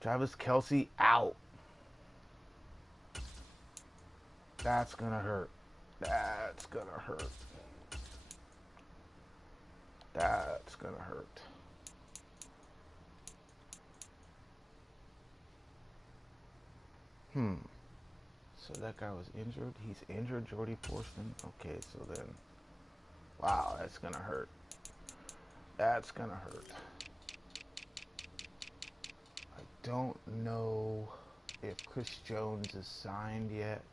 Travis Kelce out. That's gonna hurt. That's gonna hurt. That's gonna hurt. So that guy was injured. He's injured, Jordy Forston. Okay, so then, wow, that's gonna hurt. That's gonna hurt. I don't know if Chris Jones is signed yet.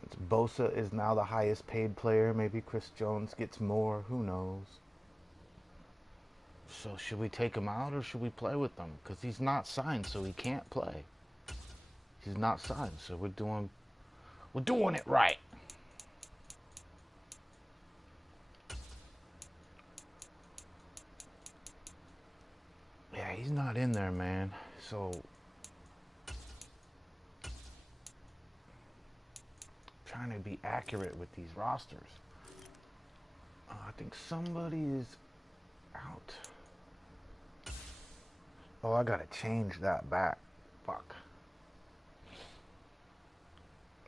Since Bosa is now the highest paid player, maybe Chris Jones gets more. Who knows? So should we take him out or should we play with him? Because he's not signed, so he can't play. He's not signed, so we're doing it right. Yeah, he's not in there, man. So trying to be accurate with these rosters. I think somebody is out. Oh, I gotta change that back. Fuck.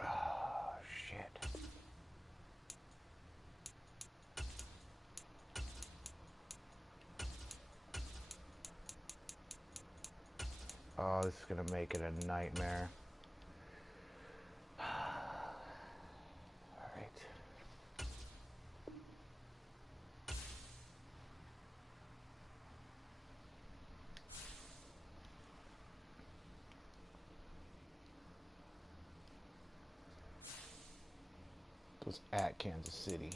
Oh, shit. Oh, this is gonna make it a nightmare. Alright. It was at Kansas City.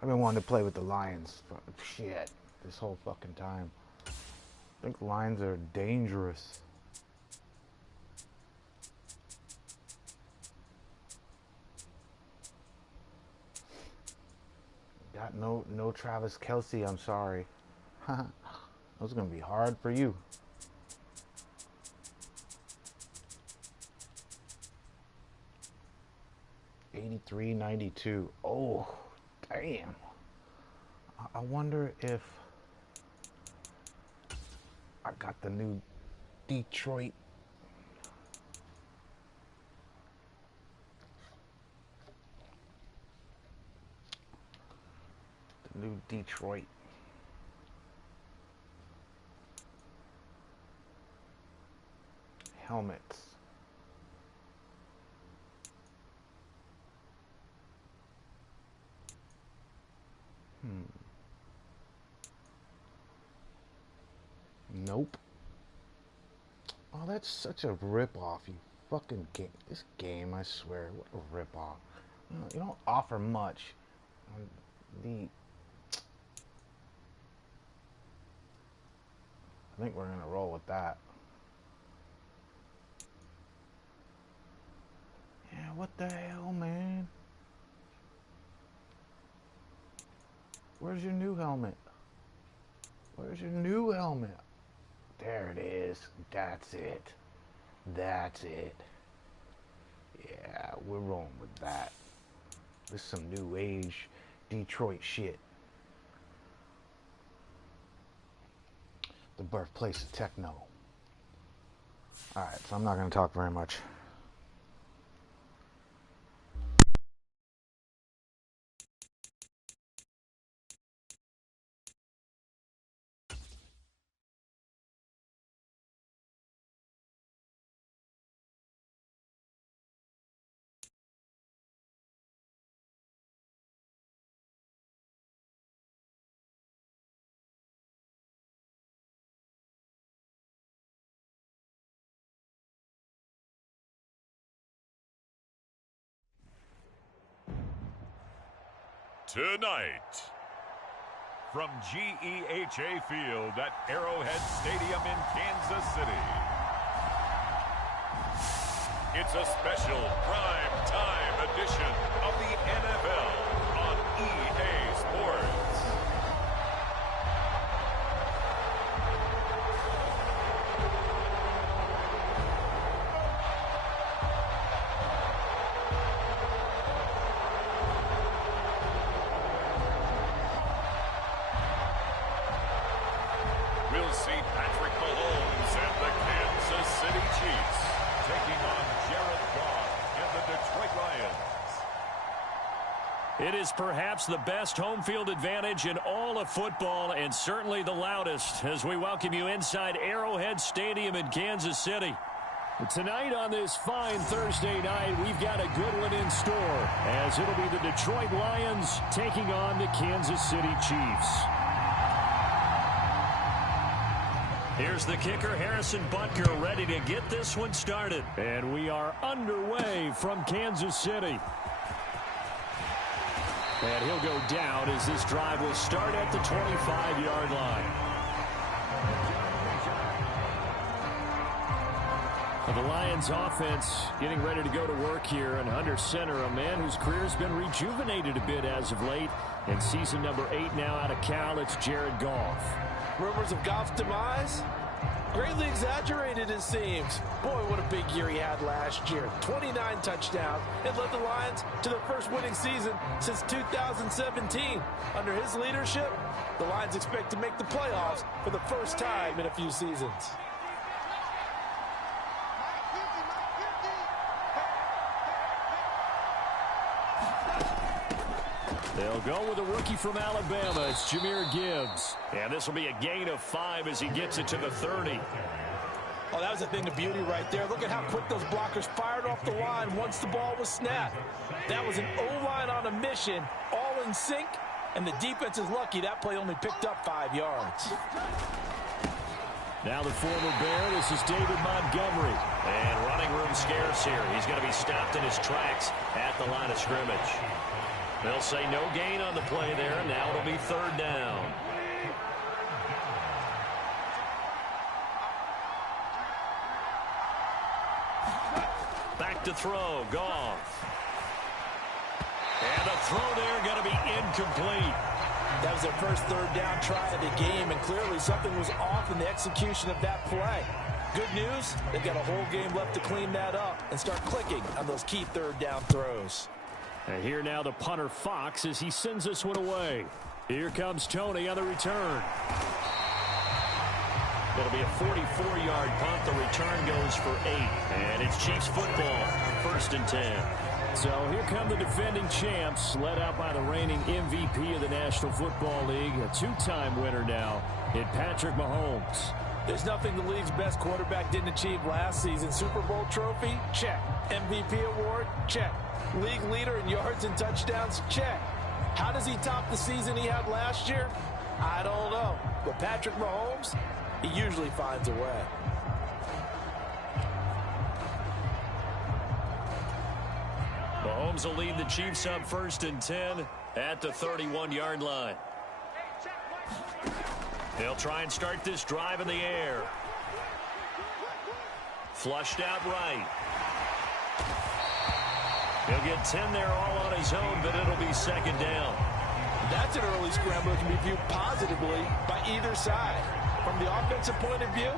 I've been wanting to play with the Lions for shit this whole fucking time. I think Lions are dangerous. Got no Travis Kelce, I'm sorry. That was gonna be hard for you. $83.92. Oh, damn. I wonder if I got the new Detroit. The new Detroit. Helmets. Nope. Oh, that's such a rip-off, you fucking game. This game, I swear, what a rip-off. You don't offer much on the... I think we're gonna roll with that. Yeah, what the hell, man? Where's your new helmet? Where's your new helmet? There it is. That's it. That's it. Yeah, we're rolling with that. This is some new age Detroit shit. The birthplace of techno. Alright, so I'm not going to talk very much. Tonight, from GEHA Field at Arrowhead Stadium in Kansas City, it's a special prime time edition of the NFL on EA Sports. taking on Jared Goff and the Detroit Lions. It is perhaps the best home field advantage in all of football, and certainly the loudest, as we welcome you inside Arrowhead Stadium in Kansas City. Tonight on this fine Thursday night, we've got a good one in store, as it'll be the Detroit Lions taking on the Kansas City Chiefs. Here's the kicker, Harrison Butker, ready to get this one started. And we are underway from Kansas City. And he'll go down as this drive will start at the 25-yard line. The Lions offense getting ready to go to work here, and under center, a man whose career has been rejuvenated a bit as of late. In season number 8 now out of Cal, it's Jared Goff. Rumors of Goff's demise? Greatly exaggerated, it seems. Boy, what a big year he had last year. 29 touchdowns and led the Lions to their first winning season since 2017. Under his leadership, the Lions expect to make the playoffs for the first time in a few seasons. They'll go with a rookie from Alabama. It's Jahmyr Gibbs. And this will be a gain of 5 as he gets it to the 30. Oh, that was a thing of beauty right there. Look at how quick those blockers fired off the line once the ball was snapped. That was an O-line on a mission, all in sync, and the defense is lucky that play only picked up 5 yards. Now the former Bear, this is David Montgomery. And running room scarce here. He's going to be stopped in his tracks at the line of scrimmage. They'll say no gain on the play there. Now it'll be 3rd down. Back to throw. Goff. And the throw there going to be incomplete. That was their first 3rd down try of the game, and clearly something was off in the execution of that play. Good news, they've got a whole game left to clean that up and start clicking on those key 3rd down throws. And here now the punter Fox as he sends this one away. Here comes Tony on the return. It'll be a 44-yard punt. The return goes for 8. And it's Chiefs football, 1st and 10. So here come the defending champs, led out by the reigning MVP of the National Football League, a 2-time winner now in Patrick Mahomes. There's nothing the league's best quarterback didn't achieve last season. Super Bowl trophy? Check. MVP award? Check. League leader in yards and touchdowns? Check. How does he top the season he had last year? I don't know. But Patrick Mahomes, he usually finds a way. Mahomes will lead the Chiefs up 1st and 10 at the 31-yard line. They'll try and start this drive in the air. Flushed out right. He'll get 10 there all on his own, but it'll be 2nd down. That's an early scramble that can be viewed positively by either side. From the offensive point of view,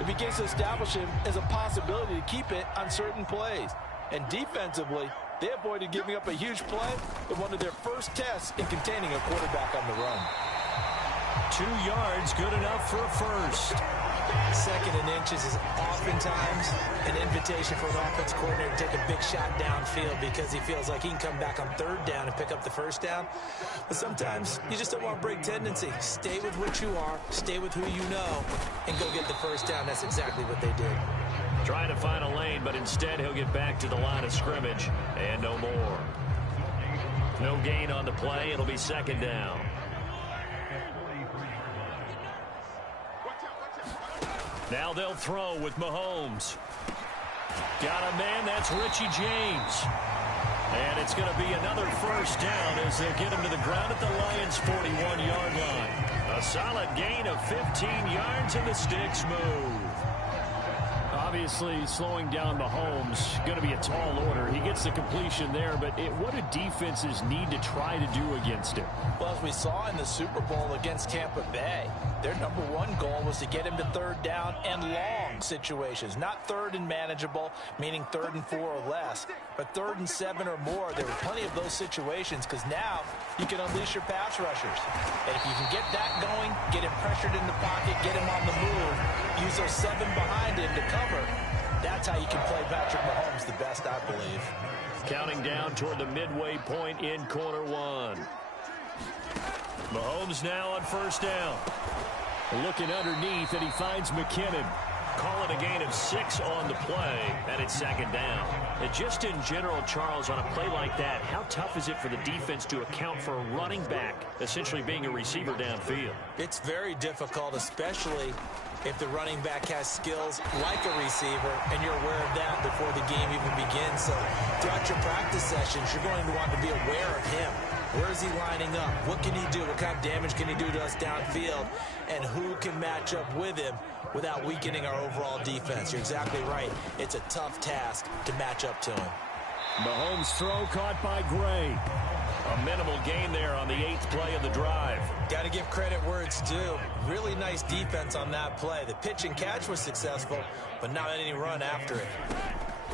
it begins to establish him as a possibility to keep it on certain plays. And defensively, they avoided giving up a huge play in one of their first tests in containing a quarterback on the run. 2 yards, good enough for a 1st. 2nd and inches is oftentimes an invitation for an offense coordinator to take a big shot downfield because he feels like he can come back on 3rd down and pick up the 1st down. But sometimes you just don't want to break tendency. Stay with what you are, stay with who you know, and go get the 1st down. That's exactly what they did. Trying to find a lane, but instead he'll get back to the line of scrimmage and no more. No gain on the play. It'll be 2nd down. Now they'll throw with Mahomes. Got a man, that's Richie James. And it's going to be another 1st down as they'll get him to the ground at the Lions' 41-yard line. A solid gain of 15 yards and the sticks move. Obviously, slowing down Mahomes, going to be a tall order. He gets the completion there, but what do defenses need to try to do against him? Well, as we saw in the Super Bowl against Tampa Bay, their number 1 goal was to get him to 3rd down and long situations. Not 3rd and manageable, meaning 3rd and 4 or less, but 3rd and 7 or more. There were plenty of those situations because now you can unleash your pass rushers. And if you can get that going, get him pressured in the pocket, get him on the move, use those 7 behind him to cover, That's how you can play Patrick Mahomes the best, I believe. Counting down toward the midway point in quarter one. Mahomes now on first down. Looking underneath, and he finds McKinnon. Call it a gain of 6 on the play, and it's second down. And just in general, Charles, on a play like that, how tough is it for the defense to account for a running back essentially being a receiver downfield? It's very difficult, especially if the running back has skills like a receiver, and you're aware of that before the game even begins. So throughout your practice sessions, you're going to want to be aware of him. Where is he lining up? What can he do? What kind of damage can he do to us downfield? And who can match up with him without weakening our overall defense? You're exactly right. It's a tough task to match up to him. Mahomes' throw caught by Gray. A minimal gain there on the 8th play of the drive. Got to give credit where it's due. Really nice defense on that play. The pitch and catch was successful, but not any run after it.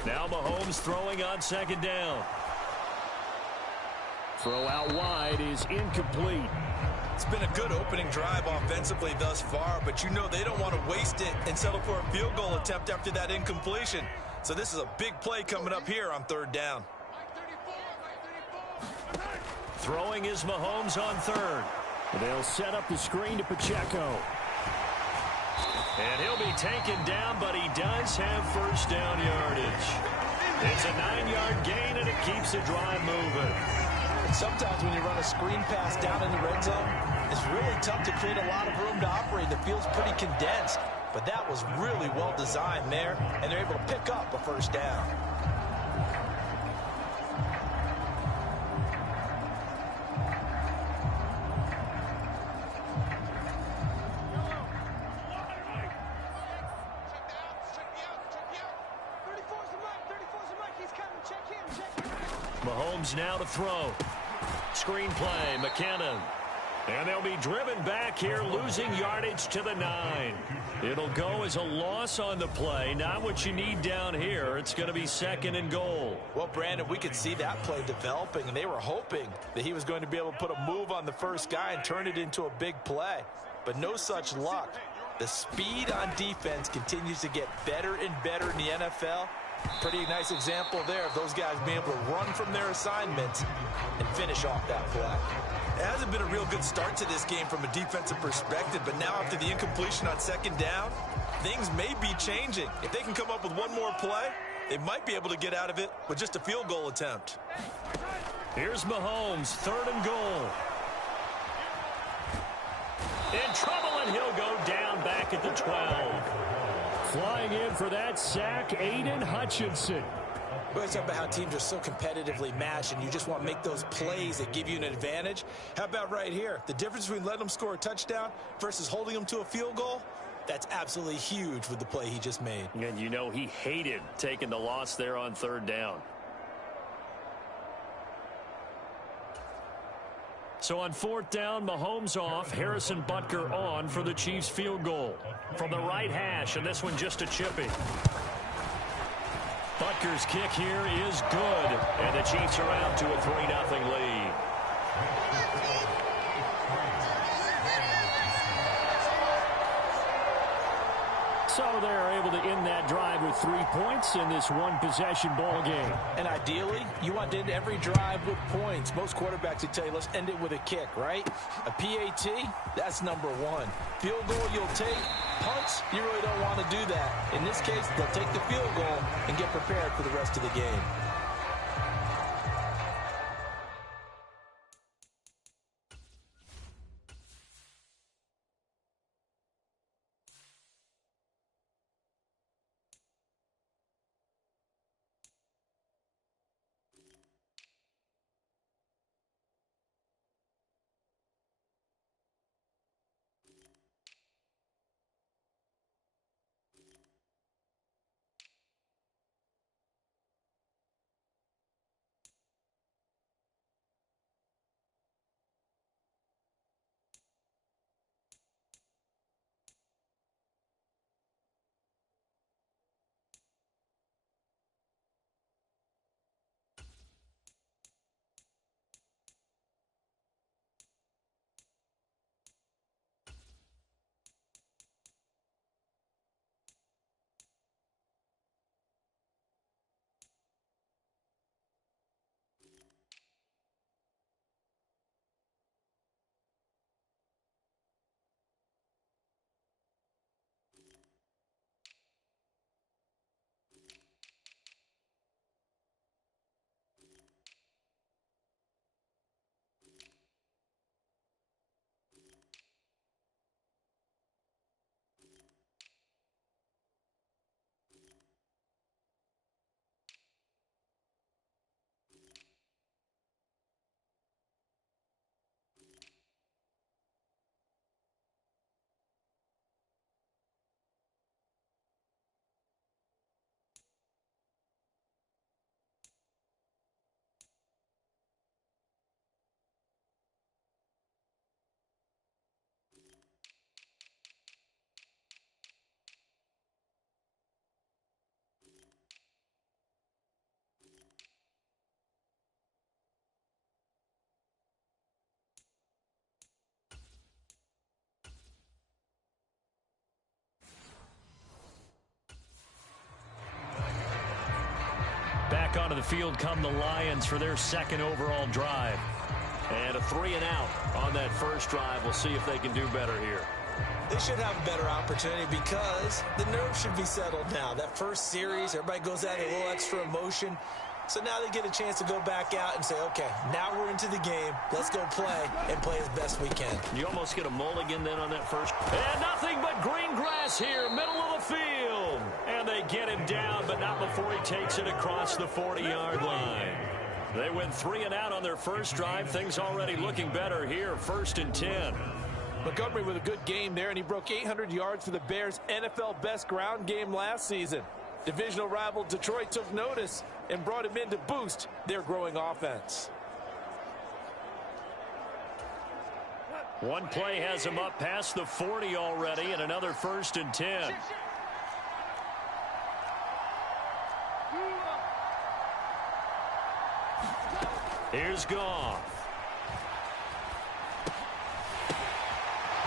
Now Mahomes throwing on second down. Throw out wide is incomplete. It's been a good opening drive offensively thus far, but you know they don't want to waste it and settle for a field goal attempt after that incompletion. So this is a big play coming up here on third down. Throwing is Mahomes on third. They'll set up the screen to Pacheco. And he'll be taken down, but he does have first down yardage. It's a 9-yard gain, and it keeps the drive moving. Sometimes when you run a screen pass down in the red zone, it's really tough to create a lot of room to operate. The field's pretty condensed, but that was really well designed there, and they're able to pick up a first down. Mahomes now to throw. Screen play, McKinnon. And they'll be driven back here, losing yardage to the 9. It'll go as a loss on the play. Not what you need down here. It's going to be second and goal. Well, Brandon, we could see that play developing, and they were hoping that he was going to be able to put a move on the first guy and turn it into a big play. But no such luck. The speed on defense continues to get better and better in the NFL. Pretty nice example there of those guys being able to run from their assignments and finish off that play. It hasn't been a real good start to this game from a defensive perspective, but now after the incompletion on second down, things may be changing. If they can come up with one more play, they might be able to get out of it with just a field goal attempt. Here's Mahomes, third and goal. In trouble, and he'll go down back at the 12. Flying in for that sack, Aiden Hutchinson. We always talk about how teams are so competitively matched, and you just want to make those plays that give you an advantage. How about right here? The difference between letting them score a touchdown versus holding them to a field goal, that's absolutely huge with the play he just made. And you know he hated taking the loss there on third down. So on fourth down, Mahomes off, Harrison Butker on for the Chiefs field goal. From the right hash, and this one just a chippy. Butker's kick here is good, and the Chiefs are out to a 3-0 lead. So they're able to end that drive with 3 points in this one-possession ball game. And ideally, you want to end every drive with points. Most quarterbacks would tell you, let's end it with a kick, right? A PAT, that's number one. Field goal you'll take. Punts, you really don't want to do that. In this case, they'll take the field goal and get prepared for the rest of the game. Back onto the field come the Lions for their second overall drive. And a 3-and-out on that first drive. We'll see if they can do better here. They should have a better opportunity because the nerves should be settled now. That first series, everybody goes out a little extra emotion. So now they get a chance to go back out and say, okay, now we're into the game. Let's go play and play as best we can. You almost get a mulligan then on that first. And nothing but green grass here, middle of the field. And they get him down, but not before he takes it across the 40-yard line. They went 3-and-out on their first drive. Things already looking better here, 1st and 10. Montgomery with a good game there, and he broke 800 yards for the Bears' NFL best ground game last season. Divisional rival Detroit took notice and brought him in to boost their growing offense. One play has him up past the 40 already, and another 1st and 10. Here's Goff.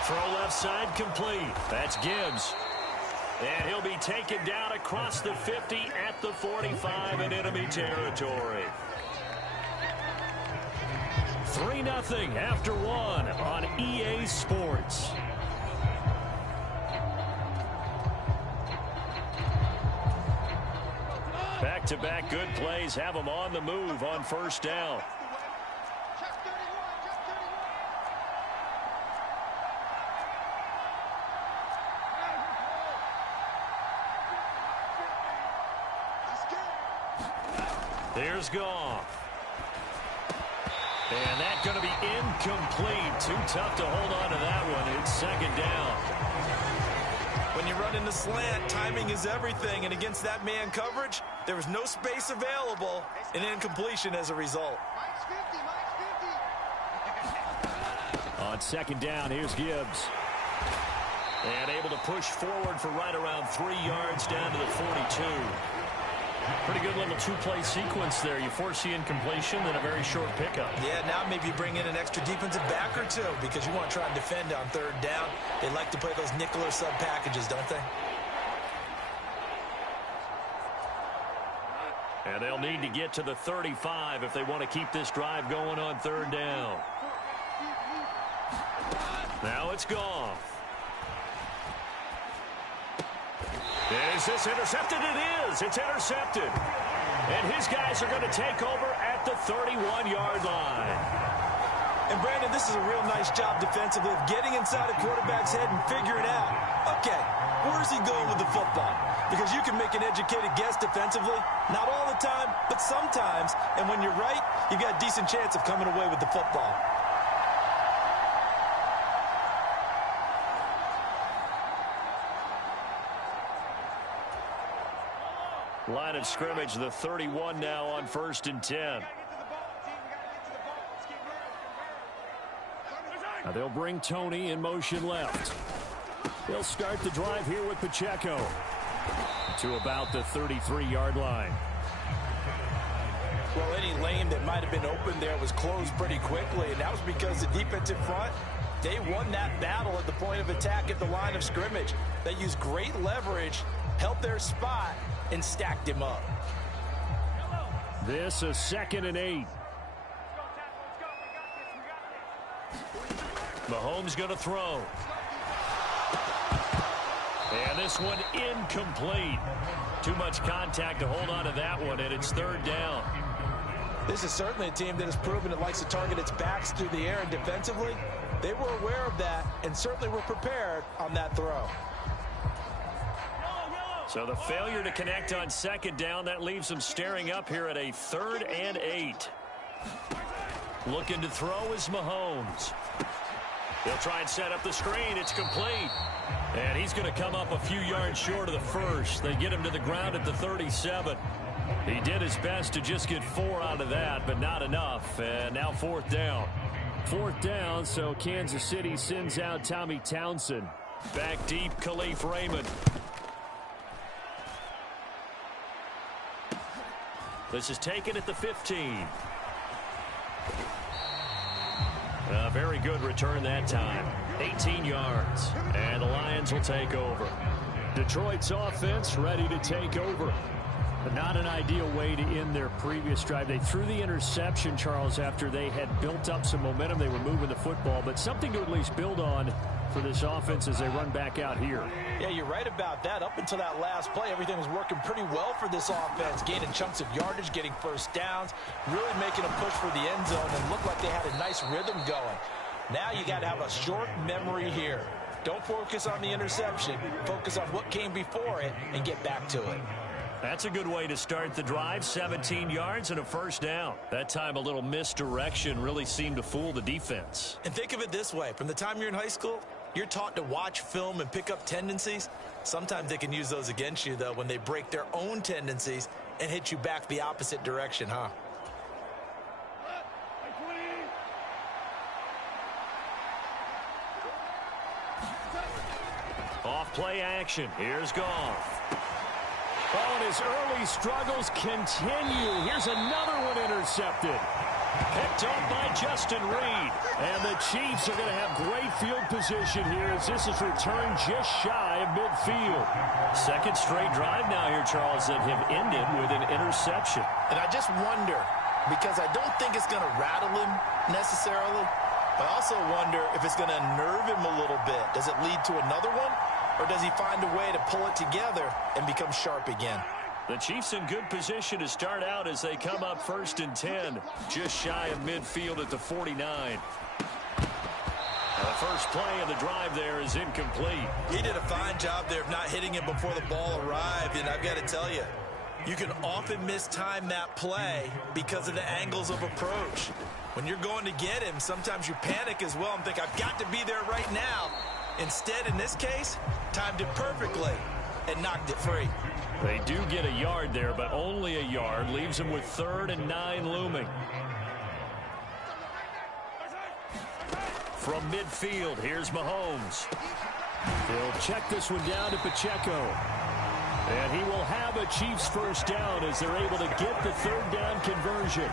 Throw left side complete. That's Gibbs. And he'll be taken down across the 50 at the 45 in enemy territory. 3-0 after 1 on EA Sports. Back-to-back good plays have them on the move on first down. Here's Goff. And that's going to be incomplete. Too tough to hold on to that one. It's 2nd down. When you run in the slant, timing is everything. And against that man coverage, there was no space available. An incompletion as a result. On 2nd down, here's Gibbs. And able to push forward for right around 3 yards down to the 42. Pretty good little two-play sequence there. You force the incompletion, then a very short pickup. Yeah, now maybe you bring in an extra defensive back or two because you want to try and defend on 3rd down. They like to play those nickel or sub packages, don't they? And they'll need to get to the 35 if they want to keep this drive going on 3rd down. Now it's Goff. Is this intercepted? It is. It's intercepted. And his guys are going to take over at the 31-yard line. And, Brandon, this is a real nice job defensively of getting inside a quarterback's head and figuring out, okay, where's he going with the football? Because you can make an educated guess defensively. Not all the time, but sometimes. And when you're right, you've got a decent chance of coming away with the football. Line of scrimmage, the 31 now on 1st and 10. Now they'll bring Tony in motion left. They'll start the drive here with Pacheco to about the 33-yard line. Well, any lane that might have been open there was closed pretty quickly, and that was because the defensive front, they won that battle at the point of attack at the line of scrimmage. They used great leverage, held their spot, and stacked him up. This is 2nd and 8. Mahomes going to throw. And this one incomplete. Too much contact to hold on to that one, and it's 3rd down. This is certainly a team that has proven it likes to target its backs through the air, and defensively, they were aware of that and certainly were prepared on that throw. So the failure to connect on 2nd down, that leaves them staring up here at a 3rd and 8. Looking to throw is Mahomes. He'll try and set up the screen. It's complete. And he's going to come up a few yards short of the first. They get him to the ground at the 37. He did his best to just get 4 out of that, but not enough. And now 4th down. 4th down, so Kansas City sends out Tommy Townsend. Back deep, Khalif Raymond. This is taken at the 15. A very good return that time. 18 yards. And the Lions will take over. Detroit's offense ready to take over. But not an ideal way to end their previous drive. They threw the interception, Charles, after they had built up some momentum. They were moving the football, but something to at least build on for this offense as they run back out here. Yeah, you're right about that. Up until that last play, everything was working pretty well for this offense, gaining chunks of yardage, getting first downs, really making a push for the end zone, and looked like they had a nice rhythm going. Now you got to have a short memory here. Don't focus on the interception. Focus on what came before it and get back to it. That's a good way to start the drive. 17 yards and a first down. That time a little misdirection really seemed to fool the defense. And think of it this way. From the time you're in high school, you're taught to watch film and pick up tendencies. Sometimes they can use those against you, though, when they break their own tendencies and hit you back the opposite direction, huh? Off play action. Here's Goff. Oh, and his early struggles continue. Here's another one intercepted. Picked up by Justin Reed. And the Chiefs are going to have great field position here as this is returned just shy of midfield. Second straight drive now here, Charles, that have ended with an interception. And I just wonder, because I don't think it's going to rattle him necessarily, but I also wonder if it's going to unnerve him a little bit. Does it lead to another one? Or does he find a way to pull it together and become sharp again? The Chiefs in good position to start out as they come up 1st and 10, just shy of midfield at the 49. The first play of the drive there is incomplete. He did a fine job there of not hitting it before the ball arrived, and I've got to tell you, you can often mistime that play because of the angles of approach. When you're going to get him, sometimes you panic as well and think, I've got to be there right now. Instead, in this case, timed it perfectly and knocked it free. They do get a yard there, but only a yard. Leaves them with 3rd and 9 looming. From midfield, here's Mahomes. He'll check this one down to Pacheco. And he will have a Chiefs first down as they're able to get the 3rd down conversion.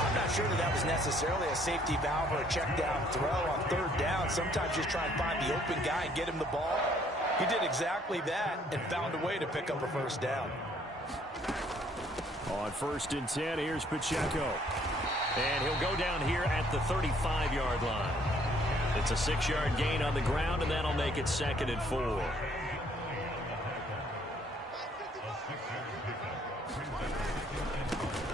I'm not sure that was necessarily a safety valve or a check down throw on 3rd down. Sometimes just try and find the open guy and get him the ball. He did exactly that and found a way to pick up a first down. On 1st and 10, here's Pacheco. And he'll go down here at the 35-yard line. It's a 6-yard gain on the ground, and that'll make it 2nd and 4.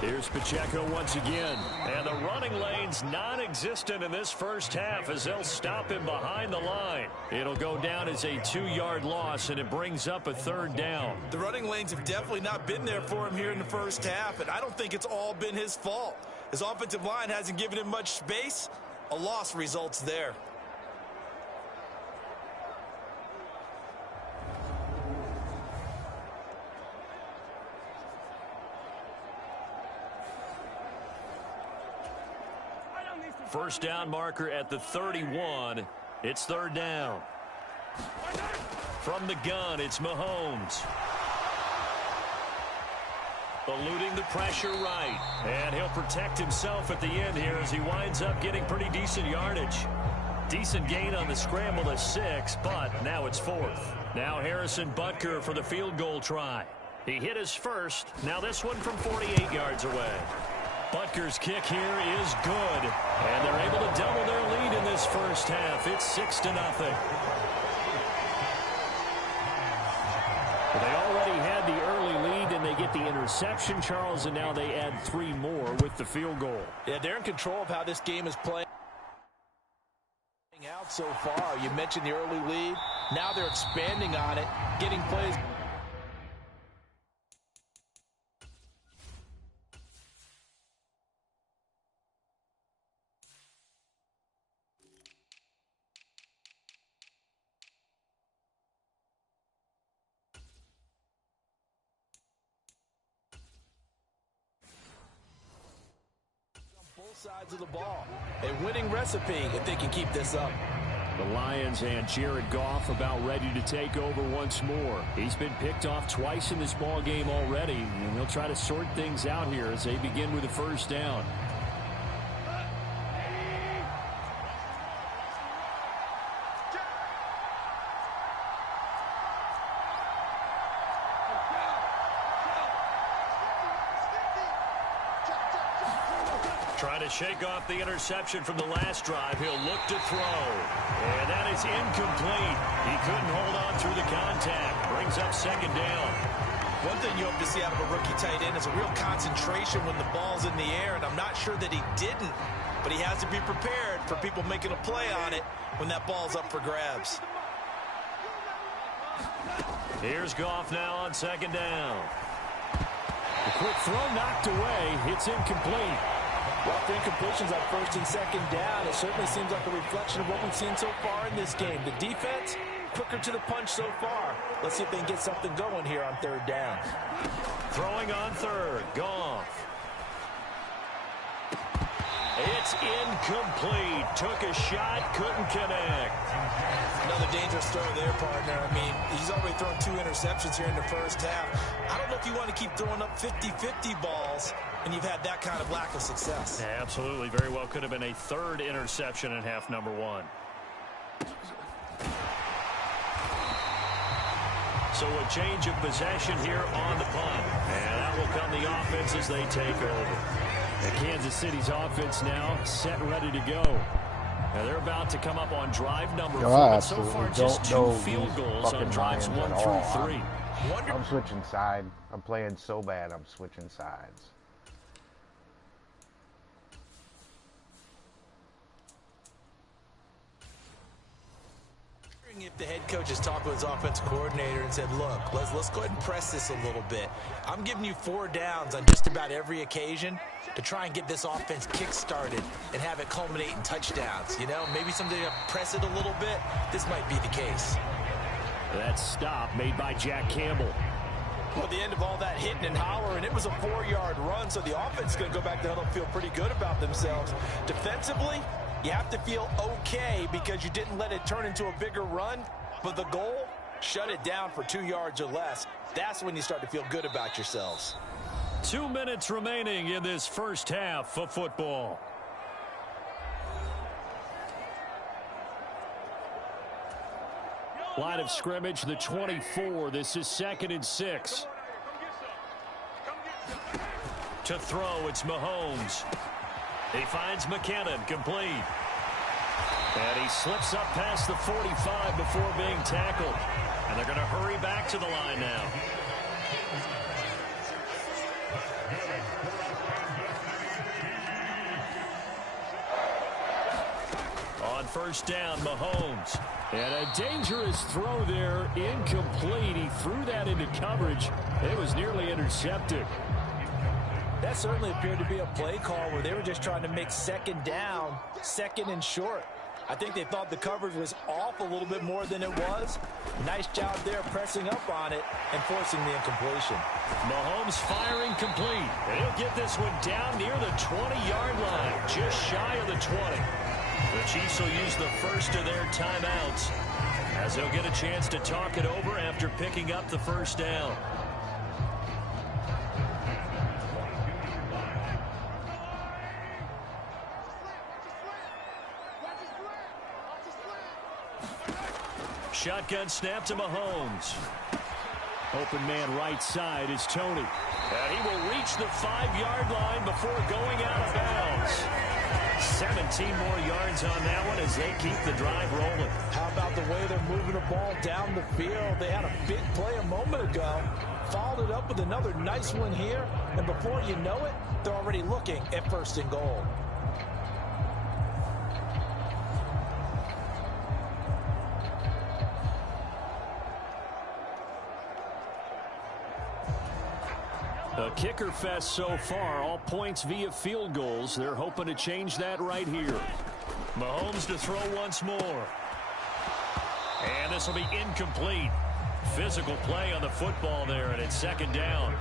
Here's Pacheco once again. And the running lane's non-existent in this first half as they'll stop him behind the line. It'll go down as a 2-yard loss, and it brings up a 3rd down. The running lanes have definitely not been there for him here in the first half, and I don't think it's all been his fault. His offensive line hasn't given him much space. A loss results there. First down marker at the 31. It's 3rd down. From the gun, it's Mahomes. Eluding the pressure right. And he'll protect himself at the end here as he winds up getting pretty decent yardage. Decent gain on the scramble to 6, but now it's 4th. Now Harrison Butker for the field goal try. He hit his first. Now this one from 48 yards away. Butker's kick here is good. And they're able to double their lead in this first half. It's 6-0. They already had the early lead, and they get the interception, Charles, and now they add 3 more with the field goal. Yeah, they're in control of how this game is playing out so far. You mentioned the early lead. Now they're expanding on it, getting plays. Sides of the ball. A winning recipe if they can keep this up. The Lions and Jared Goff about ready to take over once more. He's been picked off twice in this ball game already, and he'll try to sort things out here as they begin with a first down. Trying to shake off the interception from the last drive. He'll look to throw. And that is incomplete. He couldn't hold on through the contact. Brings up second down. One thing you hope to see out of a rookie tight end is a real concentration when the ball's in the air, and I'm not sure that he didn't, but he has to be prepared for people making a play on it when that ball's up for grabs. Here's Goff now on second down. The quick throw knocked away. It's incomplete. Well, for incompletions on first and second down, it certainly seems like a reflection of what we've seen so far in this game. The defense, quicker to the punch so far. Let's see if they can get something going here on third down. Throwing on third. Goff. It's incomplete. Took a shot, couldn't connect. Another dangerous throw there, partner. I mean, he's already thrown 2 interceptions here in the first half. I don't know if you want to keep throwing up 50-50 balls when you've had that kind of lack of success. Yeah, absolutely. Very well could have been a third interception in half number 1. So a change of possession here on the punt. And that will come the offense as they take over. And Kansas City's offense now set, ready to go. Now they're about to come up on drive number 4. But so far, just 2 field goals on drives 1 through 3. I'm switching side. I'm playing so bad, I'm switching sides. If the head coach has talked with his offensive coordinator and said, look, let's go ahead and press this a little bit. I'm giving you 4 downs on just about every occasion to try and get this offense kick-started and have it culminate in touchdowns. You know, maybe someday to press it a little bit. This might be the case. That stop made by Jack Campbell. Well, at the end of all that hitting and hollering, it was a 4-yard run, so the offense is going to go back there and feel pretty good about themselves. Defensively, you have to feel okay because you didn't let it turn into a bigger run, but the goal, shut it down for 2 yards or less. That's when you start to feel good about yourselves. 2 minutes remaining in this first half of football. Line of scrimmage, the 24. This is 2nd and 6. To throw, it's Mahomes. He finds McKinnon, complete. And he slips up past the 45 before being tackled. And they're going to hurry back to the line now. On first down, Mahomes. And a dangerous throw there, incomplete. He threw that into coverage. It was nearly intercepted. That certainly appeared to be a play call where they were just trying to make second down, second and short. I think they thought the coverage was off a little bit more than it was. Nice job there pressing up on it and forcing the incompletion. Mahomes firing complete. And he'll get this one down near the 20-yard line, just shy of the 20. The Chiefs will use the first of their timeouts as they'll get a chance to talk it over after picking up the first down. Shotgun snap to Mahomes. Open man right side is Tony. And he will reach the 5-yard line before going out of bounds. 17 more yards on that one as they keep the drive rolling. How about the way they're moving the ball down the field? They had a big play a moment ago. Followed it up with another nice one here. And before you know it, they're already looking at 1st and goal. A kicker fest so far, all points via field goals. They're hoping to change that right here. Mahomes to throw once more. And this will be incomplete. Physical play on the football there, and it's 2nd down.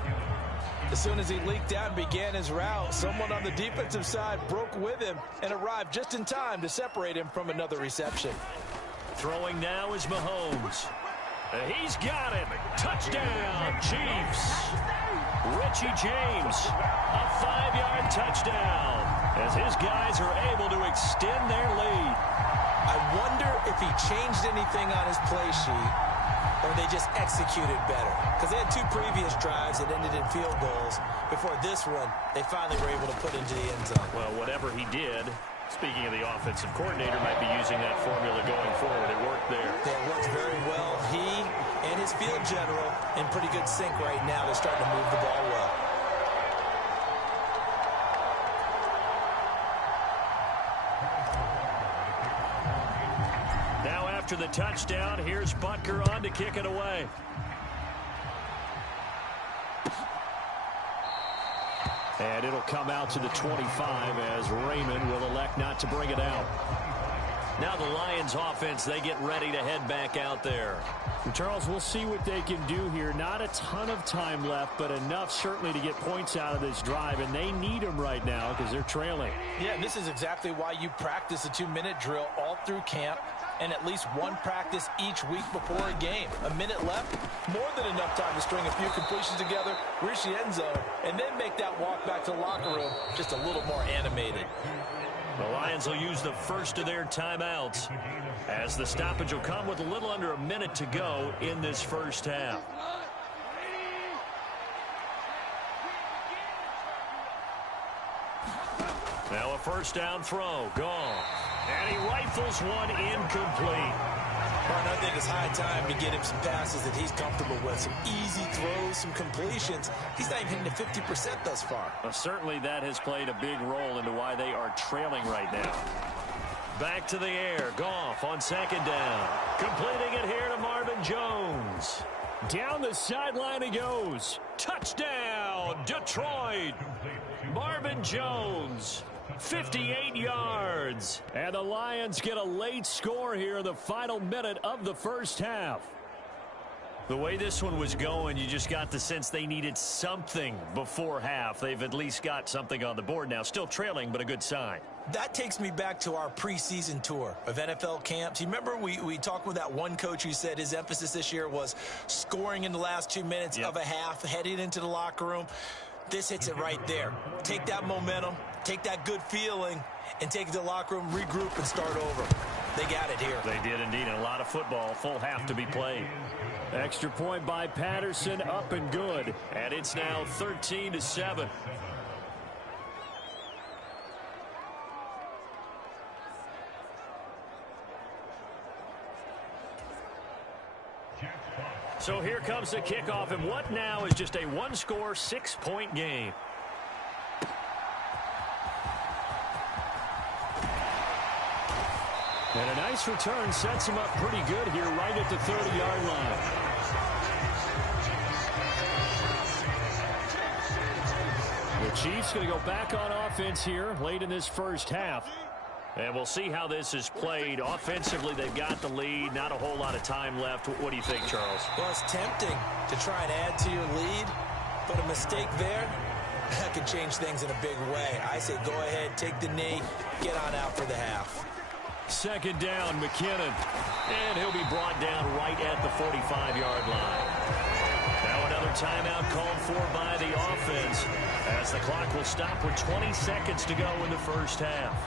As soon as he leaked out and began his route, someone on the defensive side broke with him and arrived just in time to separate him from another reception. Throwing now is Mahomes. He's got it. Touchdown, Chiefs. Richie James, a 5-yard touchdown as his guys are able to extend their lead. I wonder if he changed anything on his play sheet or or they just executed better? Because they had 2 previous drives that ended in field goals. Before this one, they finally were able to put into the end zone. Well, whatever he did, speaking of the offensive coordinator, might be using that formula going forward. It worked there. It worked very well. He and his field general in pretty good sync right now. They're starting to move the ball well. Now after the touchdown, here's Butker on to kick it away. And it'll come out to the 25 as Raymond will elect not to bring it out. Now the Lions offense, they get ready to head back out there. Charles, we'll see what they can do here. Not a ton of time left, but enough certainly to get points out of this drive, and they need them right now because they're trailing. Yeah, this is exactly why you practice a 2-minute drill all through camp and at least one practice each week before a game. A minute left, more than enough time to string a few completions together, reach the end zone, and then make that walk back to the locker room just a little more animated. The Lions will use the first of their timeouts as the stoppage will come with a little under a minute to go in this first half. Now a first down throw, gone. And he rifles one incomplete. Martin, I think it's high time to get him some passes that he's comfortable with. Some easy throws, some completions. He's not even hitting the 50% thus far. Well, certainly that has played a big role into why they are trailing right now. Back to the air. Goff on second down. Completing it here to Marvin Jones. Down the sideline he goes. Touchdown, Detroit. Marvin Jones, 58 yards. And the Lions get a late score here in the final minute of the first half. The way this one was going, you just got the sense they needed something before half. They've at least got something on the board now. Still trailing, but a good sign. That takes me back to our preseason tour of NFL camps. You remember we talked with that one coach who said his emphasis this year was scoring in the last 2 minutes of a half, heading into the locker room. This hits it right there. Take that momentum, take that good feeling, and take it to the locker room, regroup, and start over. They got it here. They did indeed. And a lot of football, full half to be played. Extra point by Patterson, up and good. And it's now 13-7. So here comes the kickoff, and what now is just a one-score, 6-point game. And a nice return sets him up pretty good here right at the 30-yard line. The Chiefs going to go back on offense here late in this first half. And we'll see how this is played. Offensively, they've got the lead. Not a whole lot of time left. What do you think, Charles? Well, it's tempting to try and add to your lead, but a mistake there, that could change things in a big way. I say go ahead, take the knee, get on out for the half. Second down, McKinnon. And he'll be brought down right at the 45-yard line. Now another timeout called for by the offense as the clock will stop with 20 seconds to go in the first half.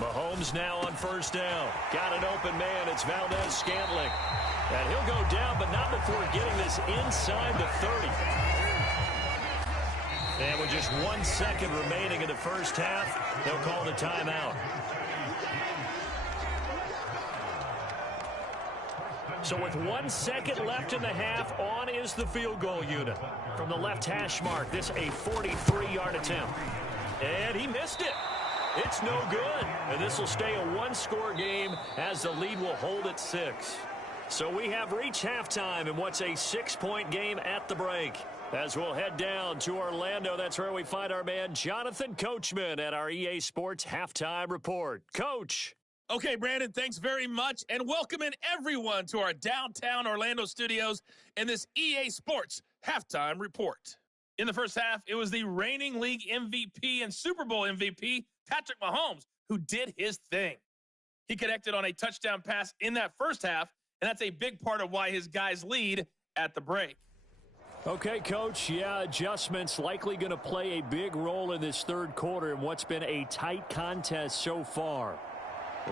Mahomes now on first down. Got an open man. It's Valdez-Scantling. And he'll go down, but not before getting this inside the 30. And with just 1 second remaining in the first half, they'll call the timeout. So with 1 second left in the half, on is the field goal unit. From the left hash mark, this a 43-yard attempt. And he missed it. It's no good. And this will stay a one-score game as the lead will hold at 6. So we have reached halftime in what's a 6-point game at the break. As we'll head down to Orlando, that's where we find our man Jonathan Coachman at our EA Sports Halftime Report. Coach. Okay, Brandon, thanks very much, and welcome in everyone to our downtown Orlando studios in this EA Sports Halftime Report. In the first half, it was the reigning league MVP and Super Bowl MVP, Patrick Mahomes, who did his thing. He connected on a touchdown pass in that first half, and that's a big part of why his guys lead at the break. Okay, Coach, yeah, adjustments likely going to play a big role in this third quarter in what's been a tight contest so far.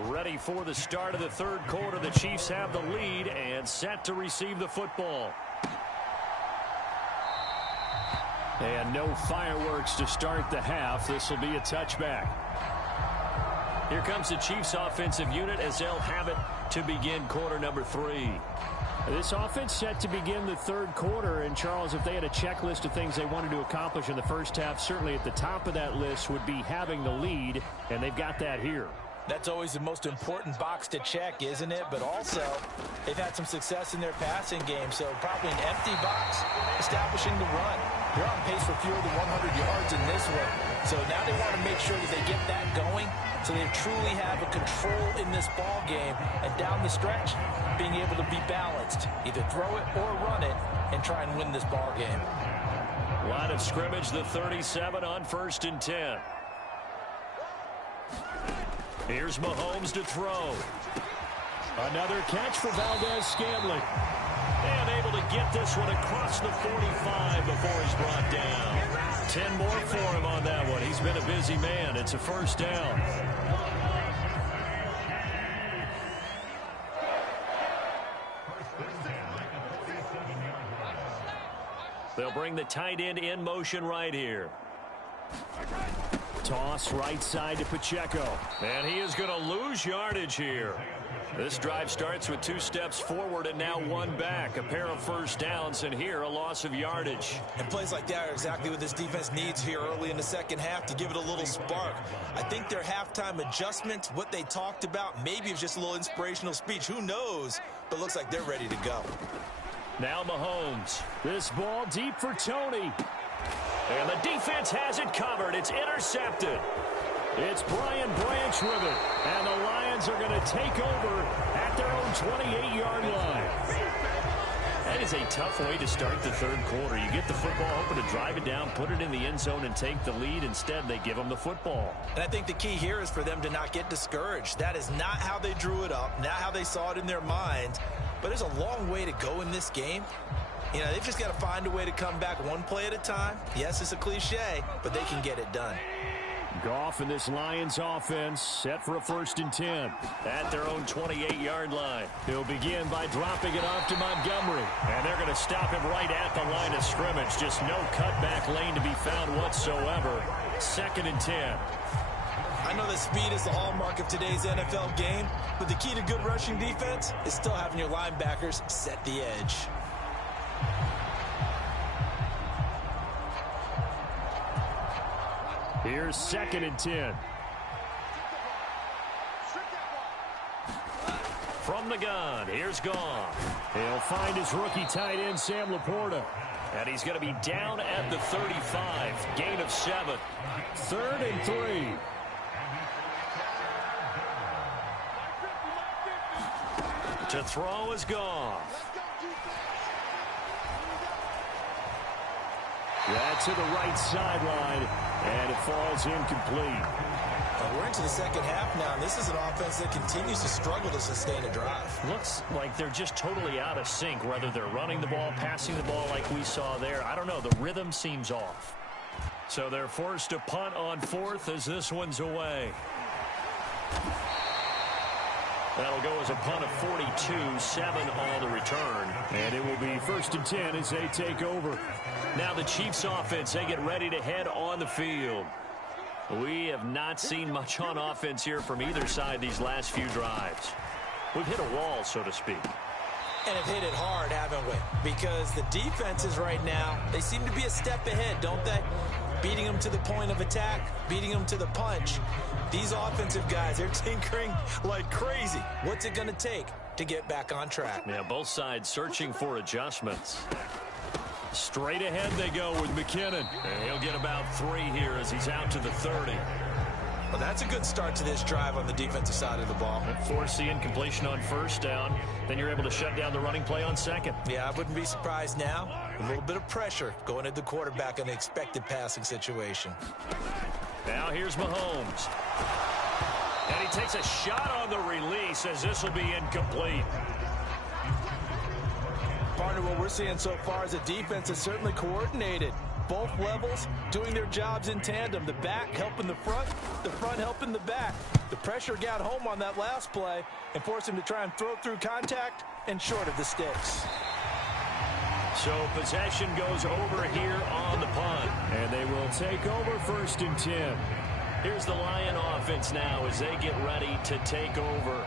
Ready for the start of the third quarter. The Chiefs have the lead and set to receive the football. And no fireworks to start the half. This will be a touchback. Here comes the Chiefs offensive unit as they'll have it to begin quarter number 3. This offense set to begin the third quarter. And, Charles, if they had a checklist of things they wanted to accomplish in the first half, certainly at the top of that list would be having the lead, and they've got that here. That's always the most important box to check, isn't it? But also, they've had some success in their passing game, so probably an empty box, establishing the run. They're on pace for fewer than 100 yards in this one. So now they want to make sure that they get that going so they truly have a control in this ball game. And down the stretch, being able to be balanced, either throw it or run it, and try and win this ball game. Line of scrimmage, the 37 on 1st and 10. Here's Mahomes to throw. Another catch for Valdez-Scantling. And able to get this one across the 45 before he's brought down. 10 more for him on that one. He's been a busy man. It's a first down. They'll bring the tight end in motion right here. Toss right side to Pacheco. And he is going to lose yardage here. This drive starts with 2 steps forward and now 1 back. A pair of first downs, and here a loss of yardage. And plays like that are exactly what this defense needs here early in the second half to give it a little spark. I think their halftime adjustment, what they talked about, maybe it was just a little inspirational speech. Who knows? But looks like they're ready to go. Now Mahomes. This ball deep for Tony. And the defense has it covered. It's intercepted. It's Brian Branch with it. And the Lions are going to take over at their own 28-yard line. That is a tough way to start the third quarter. You get the football, hoping to drive it down, put it in the end zone, and take the lead. Instead, they give them the football. And I think the key here is for them to not get discouraged. That is not how they drew it up, not how they saw it in their mind. But there's a long way to go in this game. You know, they've just got to find a way to come back one play at a time. Yes, it's a cliche, but they can get it done. Goff and this Lions offense set for a 1st and 10. At their own 28-yard line. He'll begin by dropping it off to Montgomery. And they're going to stop him right at the line of scrimmage. Just no cutback lane to be found whatsoever. 2nd and 10. I know that speed is the hallmark of today's NFL game, but the key to good rushing defense is still having your linebackers set the edge. Here's 2nd and 10. From the gun, here's Goff. He'll find his rookie tight end, Sam Laporta. And he's going to be down at the 35. Gain of 7. 3rd and 3. To throw is Goff. That's to the right sideline, and it falls incomplete. We're into the second half now, and this is an offense that continues to struggle to sustain a drive. Looks like they're just totally out of sync, whether they're running the ball, passing the ball like we saw there. I don't know. The rhythm seems off. So they're forced to punt on 4th as this one's away. That'll go as a punt of 42, 7 on the return. And it will be 1st and 10 as they take over. Now the Chiefs offense, they get ready to head on the field. We have not seen much on offense here from either side these last few drives. We've hit a wall, so to speak. And have hit it hard, haven't we? Because the defenses right now, they seem to be a step ahead, don't they? Beating them to the point of attack, beating them to the punch. These offensive guys, they're tinkering like crazy. What's it going to take to get back on track? Yeah, both sides searching for adjustments. Straight ahead they go with McKinnon. And he'll get about 3 here as he's out to the 30. Well, that's a good start to this drive on the defensive side of the ball. Force the incompletion on 1st down. Then you're able to shut down the running play on 2nd. Yeah, I wouldn't be surprised now. A little bit of pressure going at the quarterback in the expected passing situation. Now here's Mahomes. And he takes a shot on the release as this will be incomplete. Part partner, what we're seeing so far is a defense is certainly coordinated. Both levels doing their jobs in tandem. The back helping the front helping the back. The pressure got home on that last play and forced him to try and throw through contact and short of the sticks. So possession goes over here on the punt. And they will take over 1st and 10. Here's the Lion offense now as they get ready to take over.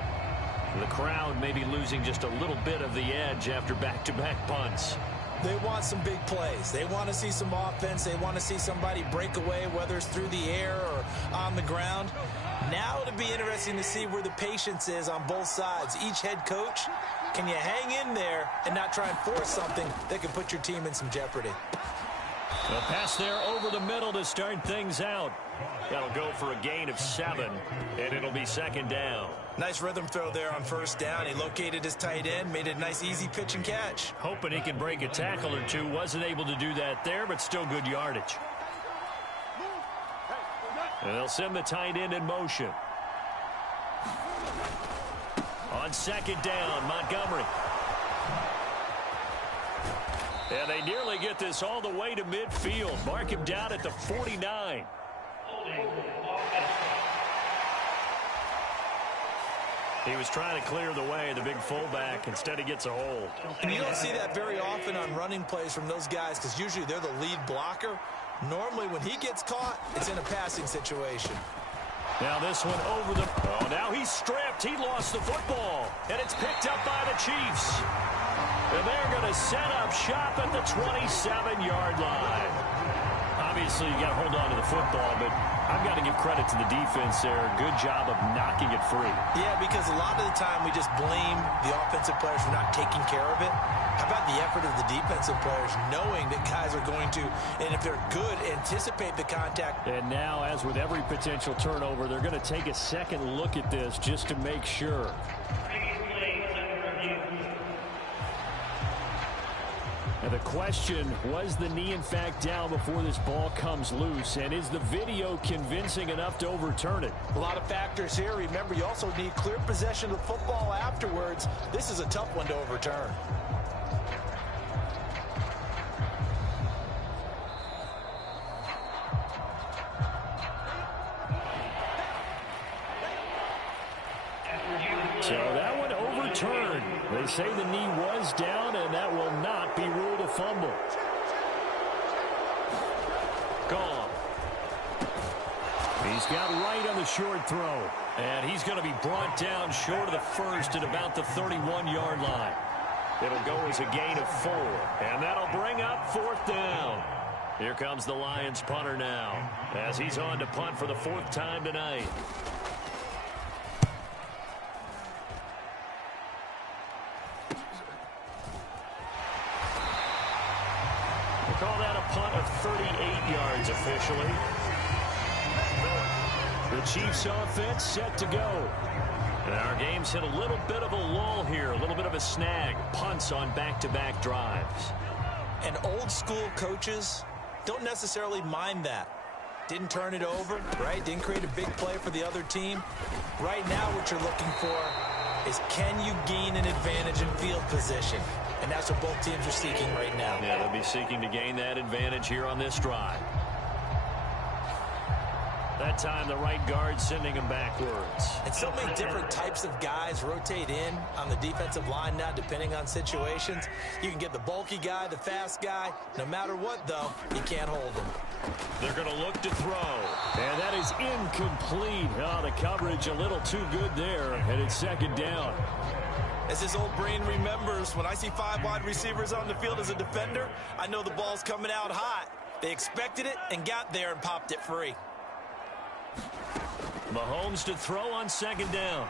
The crowd may be losing just a little bit of the edge after back-to-back punts. They want some big plays. They want to see some offense. They want to see somebody break away, whether it's through the air or on the ground. Now it'll be interesting to see where the patience is on both sides. Each head coach, can you hang in there and not try and force something that can put your team in some jeopardy? A pass there over the middle to start things out. That'll go for a gain of 7, and it'll be 2nd down. Nice rhythm throw there on 1st down. He located his tight end, made a nice easy pitch and catch. Hoping he can break a tackle or two. Wasn't able to do that there, but still good yardage. And they'll send the tight end in motion. On 2nd down, Montgomery. And they nearly get this all the way to midfield. Mark him down at the 49. He was trying to clear the way, the big fullback. Instead, he gets a hold. And you don't see that very often on running plays from those guys because usually they're the lead blocker. Normally, when he gets caught, it's in a passing situation. Now this one over the... Oh, now he's stripped. He lost the football. And it's picked up by the Chiefs. And they're going to set up shop at the 27-yard line. Obviously, you got to hold on to the football, but I've got to give credit to the defense there. Good job of knocking it free. Yeah, because a lot of the time we just blame the offensive players for not taking care of it. How about the effort of the defensive players knowing that guys are going to, and if they're good, anticipate the contact. And now, as with every potential turnover, they're going to take a second look at this just to make sure. And the question, was the knee in fact down before this ball comes loose? And is the video convincing enough to overturn it? A lot of factors here. Remember, you also need clear possession of the football afterwards. This is a tough one to overturn. So that one overturned. They say the knee was down, and that will not be ruled a fumble. Gone. He's got right on the short throw. And he's going to be brought down short of the first at about the 31-yard line. It'll go as a gain of 4. And that'll bring up 4th down. Here comes the Lions punter now, as he's on to punt for the 4th time tonight. Call that a punt of 38 yards officially. The Chiefs offense set to go. And our game's hit a little bit of a lull here, a little bit of a snag. Punts on back-to-back drives. And old school coaches don't necessarily mind that. Didn't turn it over, right? Didn't create a big play for the other team. Right now what you're looking for is, can you gain an advantage in field position? And that's what both teams are seeking right now. Yeah, they'll be seeking to gain that advantage here on this drive. That time, the right guard sending him backwards. And so many different types of guys rotate in on the defensive line now, depending on situations. You can get the bulky guy, the fast guy. No matter what, though, you can't hold them. They're going to look to throw. And that is incomplete. Oh, the coverage a little too good there. And it's 2nd down. As his old brain remembers, when I see 5 wide receivers on the field as a defender, I know the ball's coming out hot. They expected it and got there and popped it free. Mahomes to throw on 2nd down.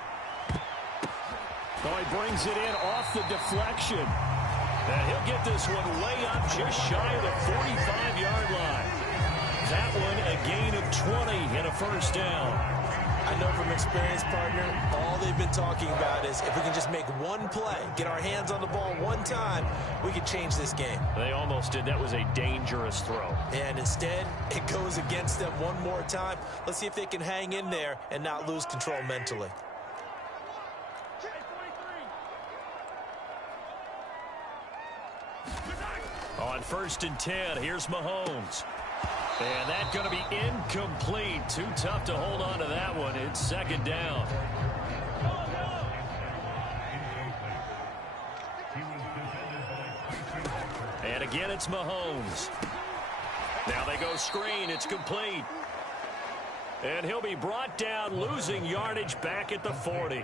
Oh, he brings it in off the deflection. And he'll get this one way up just shy of the 45-yard line. That one a gain of 20 and a 1st down. I know from experience, partner, all they've been talking about is if we can just make one play, get our hands on the ball one time, we can change this game. They almost did. That was a dangerous throw. And instead, it goes against them one more time. Let's see if they can hang in there and not lose control mentally. On 1st and 10, here's Mahomes. And that's going to be incomplete. Too tough to hold on to that one. It's 2nd down. And again, it's Mahomes. Now they go screen. It's complete. And he'll be brought down, losing yardage back at the 40.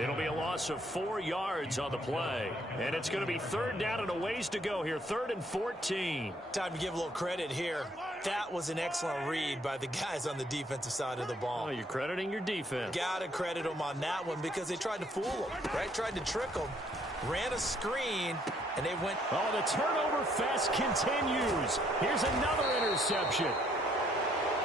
It'll be a loss of 4 yards on the play. And it's going to be 3rd down and a ways to go here. 3rd and 14. Time to give a little credit here. That was an excellent read by the guys on the defensive side of the ball. Oh, you're crediting your defense. Gotta credit them on that one because they tried to fool them, right? Tried to trick them. Ran a screen, and they went. Oh, the turnover fest continues. Here's another interception.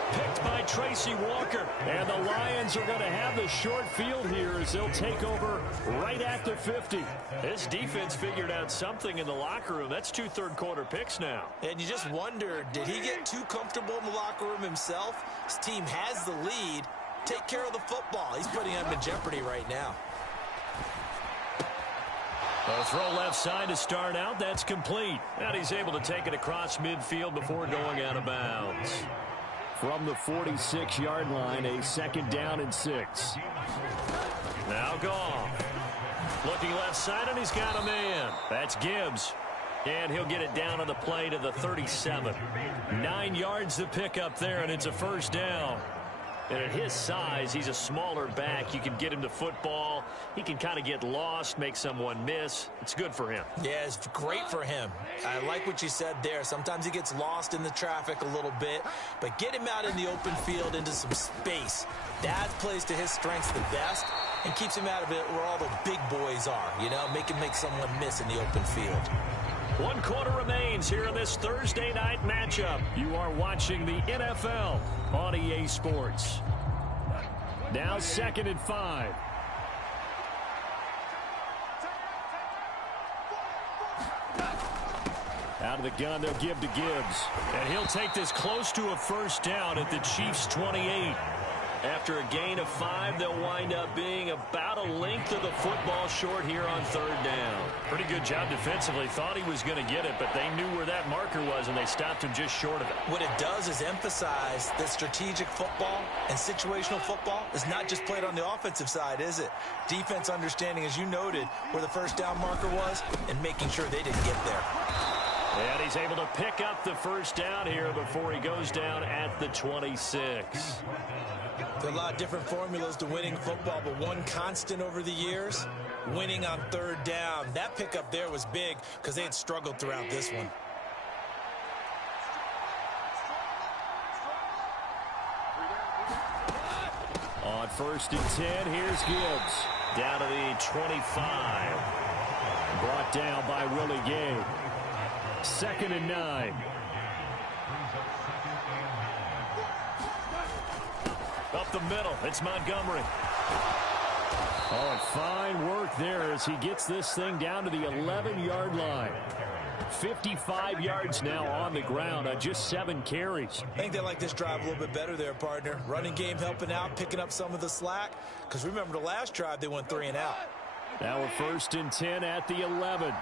Picked by Tracy Walker. And the Lions are going to have the short field here as they'll take over right at the 50. This defense figured out something in the locker room. That's 2 third-quarter picks now. And you just wonder, did he get too comfortable in the locker room himself? His team has the lead. Take care of the football. He's putting them in jeopardy right now. A throw left side to start out. That's complete. And he's able to take it across midfield before going out of bounds. From the 46-yard line, a 2nd down and 6. Now gone. Looking left side, and he's got a man. That's Gibbs. And he'll get it down on the play to the 37. 9 yards to pick up there, and it's a 1st down. And at his size, he's a smaller back. You can get him to football. He can kind of get lost, make someone miss. It's good for him. Yeah, it's great for him. I like what you said there. Sometimes he gets lost in the traffic a little bit, but get him out in the open field into some space. That plays to his strengths the best and keeps him out of it where all the big boys are, you know, make someone miss in the open field. 1 quarter remains here in this Thursday night matchup. You are watching the NFL on EA Sports. Now 2nd and 5. Out of the gun, they'll give to Gibbs. And he'll take this close to a 1st down at the Chiefs' 28. After a gain of 5, they'll wind up being about a length of the football short here on 3rd down. Pretty good job defensively. Thought he was going to get it, but they knew where that marker was, and they stopped him just short of it. What it does is emphasize that strategic football and situational football is not just played on the offensive side, is it? Defense understanding, as you noted, where the 1st down marker was and making sure they didn't get there. And he's able to pick up the 1st down here before he goes down at the 26. There are a lot of different formulas to winning football, but one constant over the years, winning on 3rd down. That pickup there was big because they had struggled throughout this one. On 1st and 10, here's Gibbs. Down to the 25. Brought down by Willie Gay. 2nd and 9. Up the middle, it's Montgomery. Oh, and fine work there as he gets this thing down to the 11-yard line. 55 yards now on the ground on just 7 carries. I think they like this drive a little bit better there, partner. Running game helping out, picking up some of the slack. Because remember the last drive, they went 3 and out. Now a 1st and 10 at the 11.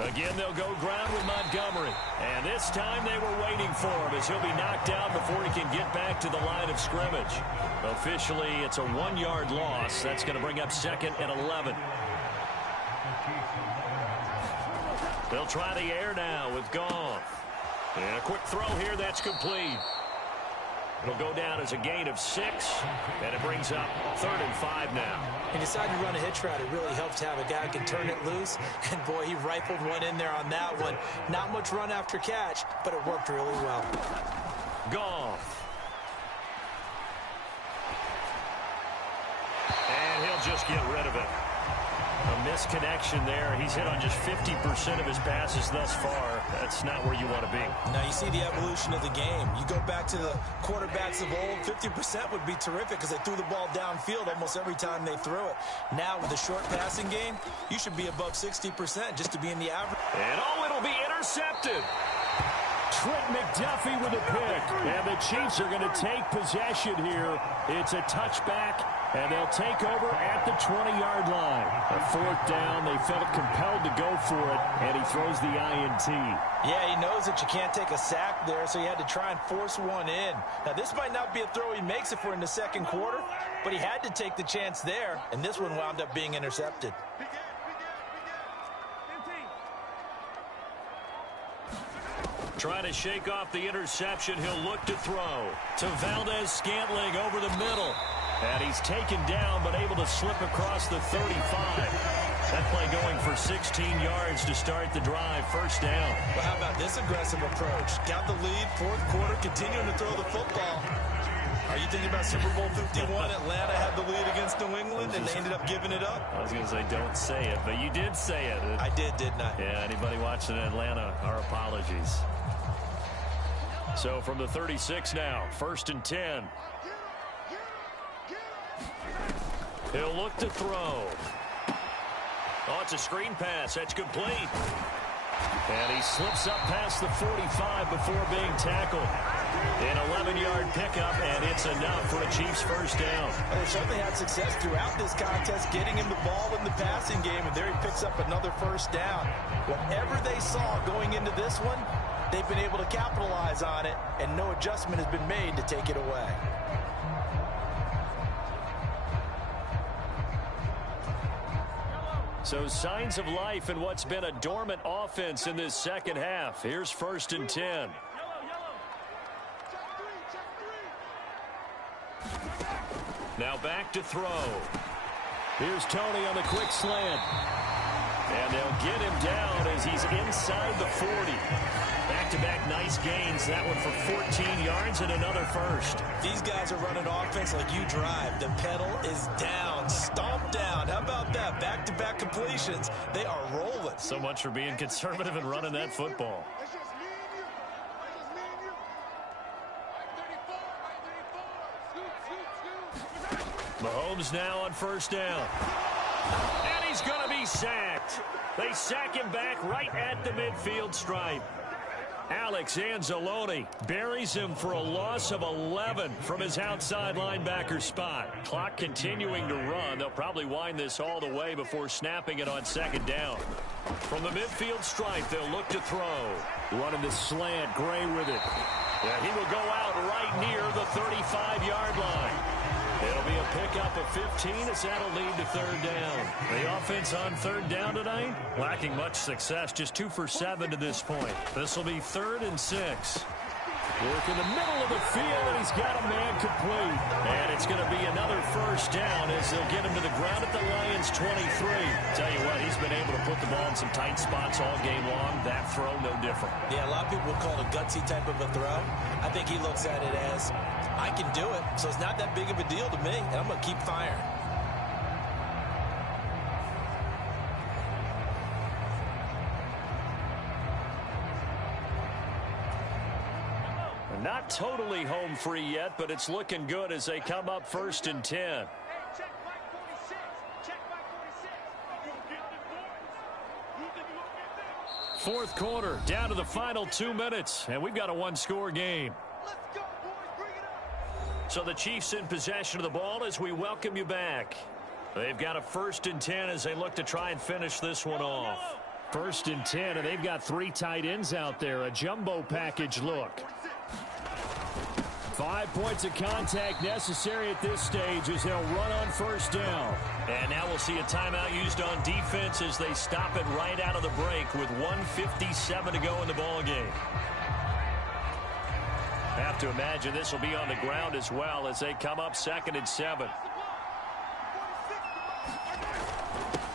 Again, they'll go ground with Montgomery. And this time they were waiting for him as he'll be knocked down before he can get back to the line of scrimmage. Officially, it's a 1-yard loss. That's going to bring up 2nd and 11. They'll try the air now with Goff. And a quick throw here, that's complete. It'll go down as a gain of 6, and it brings up 3rd and 5 now. He decided to run a hitch route. It really helped to have a guy who can turn it loose. And, boy, he rifled one in there on that one. Not much run after catch, but it worked really well. Goff. And he'll just get rid of it. A misconnection there. He's hit on just 50% of his passes thus far. That's not where you want to be. Now you see the evolution of the game. You go back to the quarterbacks of old, 50% would be terrific because they threw the ball downfield almost every time they threw it. Now with the short passing game, you should be above 60% just to be in the average. And oh, it'll be intercepted. Trent McDuffie with a pick. And the Chiefs are going to take possession here. It's a touchback, and they'll take over at the 20-yard line. A fourth down. They felt compelled to go for it, and he throws the INT. Yeah, he knows that you can't take a sack there, so he had to try and force one in. Now, this might not be a throw he makes if we're in the second quarter, but he had to take the chance there, and this one wound up being intercepted. Trying to shake off the interception. He'll look to throw to Valdez-Scantling over the middle. And he's taken down, but able to slip across the 35. That play going for 16 yards to start the drive. First down. Well, how about this aggressive approach? Got the lead, fourth quarter, continuing to throw the football. Are you thinking about Super Bowl 51? Atlanta had the lead against New England, and they ended up giving it up? I was going to say, don't say it, but you did say it. I didn't I? Yeah, anybody watching Atlanta, our apologies. So from the 36 now, first and 10. He'll look to throw. Oh, it's a screen pass. That's complete. And he slips up past the 45 before being tackled. An 11-yard pickup, and it's enough for a Chiefs first down. Well, they certainly had success throughout this contest, getting him the ball in the passing game, and there he picks up another first down. Whatever they saw going into this one, they've been able to capitalize on it, and no adjustment has been made to take it away. So signs of life in what's been a dormant offense in this second half. Here's first and 10. Now back to throw. Here's Tony on the quick slant. And they'll get him down as he's inside the 40. Back-to-back nice gains. That one for 14 yards and another first. These guys are running offense like you drive. The pedal is down, stomped down. How about that? Back-to-back completions. They are rolling. So much for being conservative and running that football. Mahomes now on first down. And he's going to be sacked. They sack him back right at the midfield stripe. Alex Anzalone buries him for a loss of 11 from his outside linebacker spot. Clock continuing to run. They'll probably wind this all the way before snapping it on second down. From the midfield stripe, they'll look to throw. Running the slant, Gray with it. Yeah, he will go out right near the 35-yard line. It'll be a pickup of 15 as that'll lead to third down. The offense on third down tonight, lacking much success, just 2 for 7 to this point. This will be 3rd and 6. Work in the middle of the field, and he's got a man complete. And it's going to be another first down as they'll get him to the ground at the Lions' 23. Tell you what, he's been able to put the ball in some tight spots all game long. That throw, no different. Yeah, a lot of people would call it a gutsy type of a throw. I think he looks at it as, I can do it, so it's not that big of a deal to me, and I'm going to keep firing. Not totally home free yet, but it's looking good as they come up 1st and 10. Fourth quarter, down to the final 2 minutes, and we've got a one-score game. So the Chiefs in possession of the ball as we welcome you back. They've got a 1st and 10 as they look to try and finish this one off. 1st and 10, and they've got 3 tight ends out there, a jumbo package look. 5 points of contact necessary at this stage as they'll run on first down. And now we'll see a timeout used on defense as they stop it right out of the break with 1:57 to go in the ball game. Have to imagine this will be on the ground as well as they come up 2nd and 7.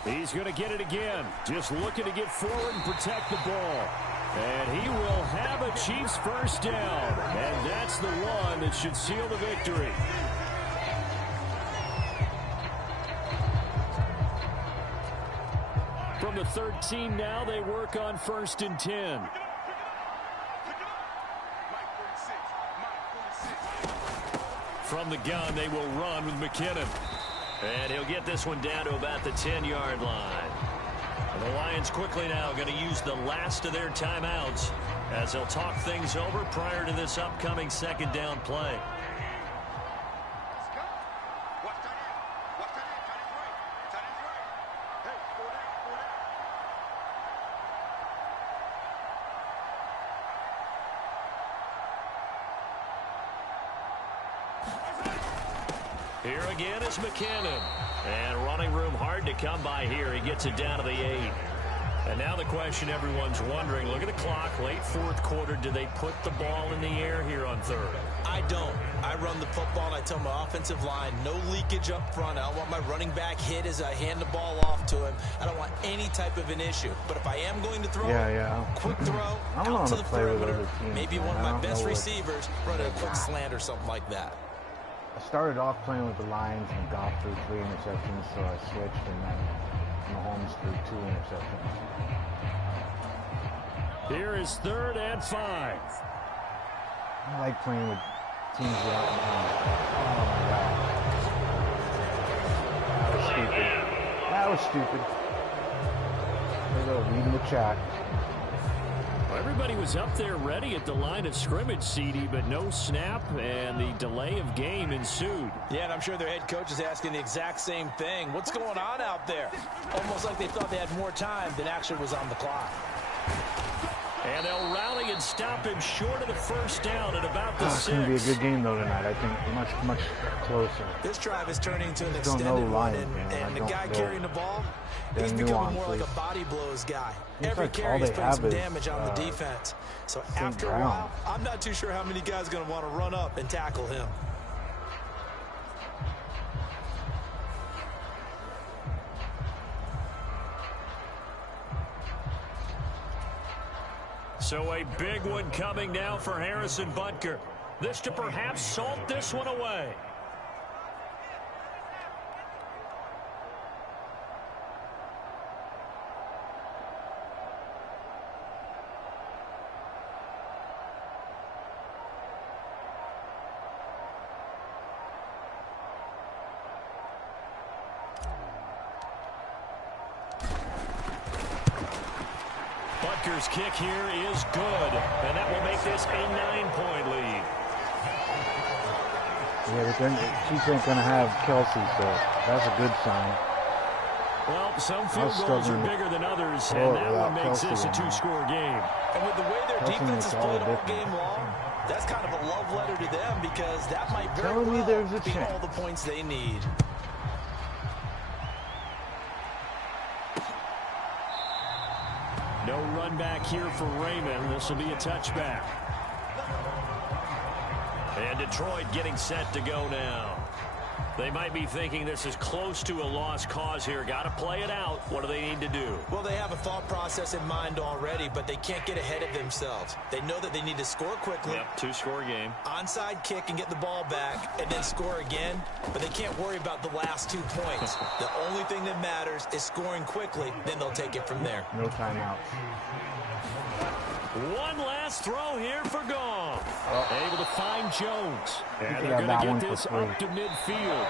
He's going to get it again. Just looking to get forward and protect the ball. And he will have a Chiefs first down. And that's the one that should seal the victory. From the 13 now, they work on 1st and 10. From the gun, they will run with McKinnon. And he'll get this one down to about the 10-yard line. The Lions quickly now going to use the last of their timeouts as they'll talk things over prior to this upcoming second down play. Here again is McKinnon. And running room hard to come by here. He gets it down to the 8. And now the question everyone's wondering, look at the clock, late fourth quarter, do they put the ball in the air here on third? I don't. I run the football and I tell my offensive line, no leakage up front. I don't want my running back hit as I hand the ball off to him. I don't want any type of an issue. But if I am going to throw, quick throw, out to the perimeter, maybe one of my best receivers running a quick slant or something like that. I started off playing with the Lions and Goff threw 3 interceptions, so I switched, and then Mahomes threw 2 interceptions. Here is 3rd and 5. I like playing with teams without Mahomes. Oh my God. That was stupid. There we go, reading the chat. Everybody was up there ready at the line of scrimmage, CD, but no snap, and the delay of game ensued. Yeah, and I'm sure their head coach is asking the exact same thing. What's going on out there? Almost like they thought they had more time than actually was on the clock. And they'll rally and stop him short of the first down at about the 6. It's going to be a good game, though, tonight. I think much closer. This drive is turning into an extended one, and the guy carrying the ball, he's becoming more like a body blows guy. Every carry is putting some damage on the defense. So after a while, I'm not too sure how many guys are going to want to run up and tackle him. So a big one coming now for Harrison Butker. This to perhaps salt this one away. Butker's kick here is good, and that will make this a 9-point lead. Yeah, but then Chiefs ain't going to have Kelsey, so that's a good sign. Well, some field goals are bigger than others, and that one makes this a 2-score game. And with the way their defense is played all game long, that's kind of a love letter to them because that might very well be all the points they need. No run back here for Raymond. This will be a touchback. And Detroit getting set to go now. They might be thinking this is close to a lost cause here. Got to play it out. What do they need to do? Well, they have a thought process in mind already, but they can't get ahead of themselves. They know that they need to score quickly. Yep, 2-score game. Onside kick and get the ball back and then score again, but they can't worry about the last 2 points. The only thing that matters is scoring quickly, then they'll take it from there. No timeout. One last throw here for Goff. Able to find Jones. And they're going to get this up to midfield.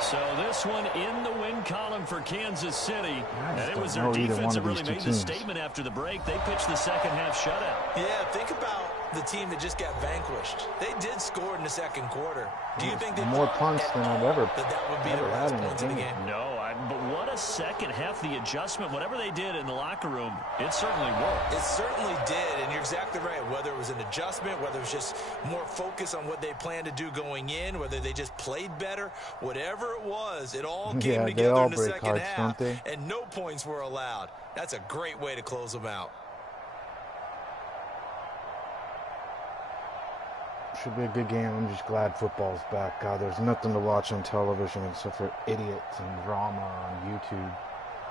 So this one in the win column for Kansas City. And it was their defense that really made the statement after the break. They pitched the second half shutout. Yeah, think about the team that just got vanquished. They did score in the second quarter. Do you think they more punts than I've ever that would be the last points of the game? No, but what a second half, the adjustment, whatever they did in the locker room, it certainly worked. It certainly did, and you're exactly right. Whether it was an adjustment, whether it was just more focus on what they planned to do going in, whether they just played better, whatever it was, it all came together in the second half, and no points were allowed. That's a great way to close them out. Should be a good game. I'm just glad football's back. God, there's nothing to watch on television except for idiots and drama on YouTube.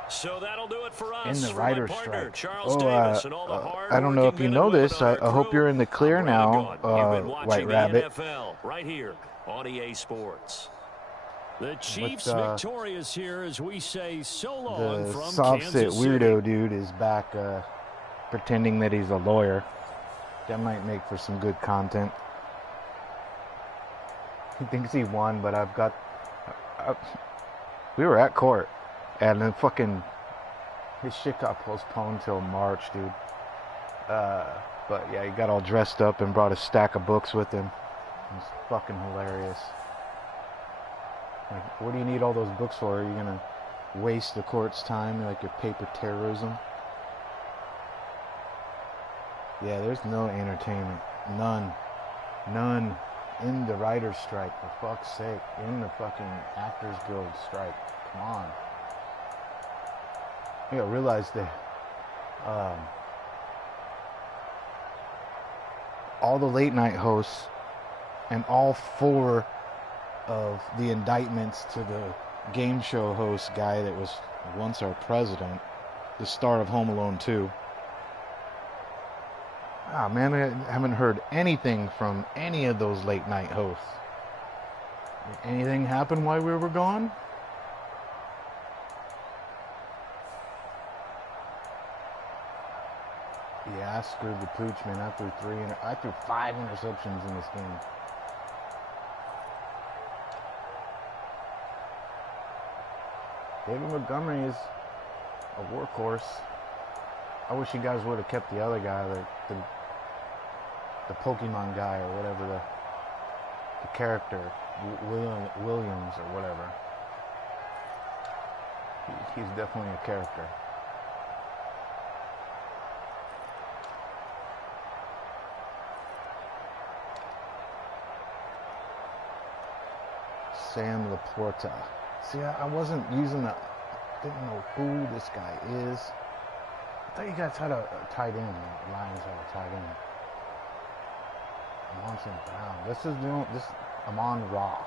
So that'll do it for us. In the writer's strike. Charles Davis and all the hard I don't know if you know this. I hope you're in the clear now, White Rabbit. NFL right here on EA Sports. The Chiefs victorious here as we say so long from Kansas City. The soft-sit weirdo dude is back pretending that he's a lawyer. That might make for some good content. He thinks he won, but I've got... we were at court, and then fucking His shit got postponed till March, dude. But yeah, he got all dressed up and brought a stack of books with him. It was fucking hilarious. Like, what do you need all those books for? Are you gonna waste the court's time like your paper terrorism? Yeah, there's no entertainment. None. In the writer's strike, for fuck's sake. In the fucking Actors Guild strike. Come on. You gotta realize that all the late night hosts and all 4 of the indictments to the game show host guy that was once our president, the star of Home Alone 2. Ah, man, I haven't heard anything from any of those late night hosts. Did anything happen while we were gone? Yeah, I screwed the pooch, man. I threw 5 interceptions in this game. David Montgomery is a workhorse. I wish you guys would have kept the other guy, the Pokemon guy or whatever, the character, Williams or whatever. He's definitely a character. Sam Laporta. See, I wasn't using didn't know who this guy is. I thought you guys had a tight end. The Lions had a tight end. Monson Brown. This Amon Ra.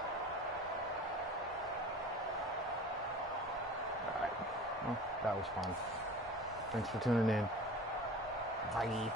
Alright. Well, that was fun. Thanks for tuning in. Bye.